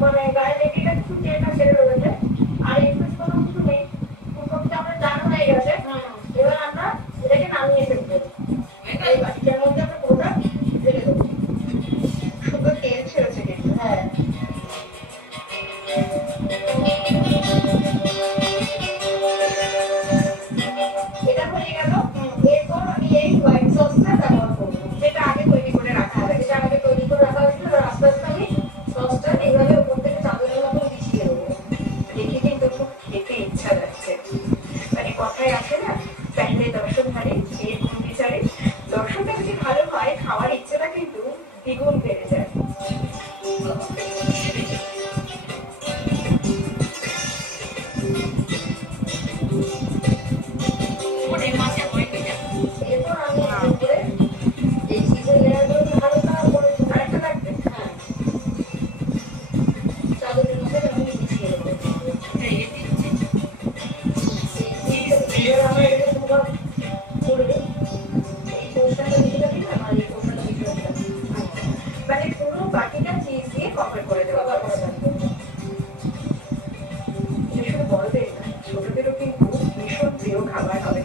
মানে গায়ে লেগে গেছে, শুধু তেলটা ছেড়ে রয়েছে, আর এক্সেস কোনো কিছু নেই। ফুলকপিটা আমরা জানো হয়ে গেছে। এবার আমরা এটাকে নামিয়ে ফেলবো। এই বাটিটার মধ্যে আমরা পুরোটা ঢেলে দেবো। সুন্দর তেল ছেড়েছে কিন্তু। হ্যাঁ, এটা হয়ে গেল। এরপর আমি এই হোয়াইট সসটা ব্যবহার করবো, যেটা আগে তৈরি করে রাখা হ্যাঁ, হয়েছে। যেটা আমাকে তৈরি করে রাখা হয়েছিল। এবার আস্তে আস্তে আমি সসটা এইভাবে উপর থেকে চাদরের মতন বিছিয়ে দেবো। দেখে কিন্তু খুব খেতে ইচ্ছা যাচ্ছে। মানে কথায় আছে না, প্যান্ডে দর্শনধারী সে গুণ বিচারে। দর্শনটা যদি ভালো হয়, খাওয়ার ইচ্ছেটা কিন্তু দ্বিগুণ বেড়ে যায়। এরপর আমি এর উপরে এই চিজের লেয়ারগুলো হালকা করে আরেকটা লাগবে। হ্যাঁ, চাদরের মধ্যে আমি বিছিয়ে দেবো। এই চিজটা আমরা এটাকে দুবার করে এই পোর্শনটা ভিতরে দিলাম আর এই পোর্শনটা ভিতরে দিলাম। মানে পুরো বাটিটা চিজ দিয়ে কভার করে দেওয়া কভার করে রাখবো। শুধু বড়দের না, ছোটদেরও কিন্তু ভীষণ প্রিয় খাবার হবে।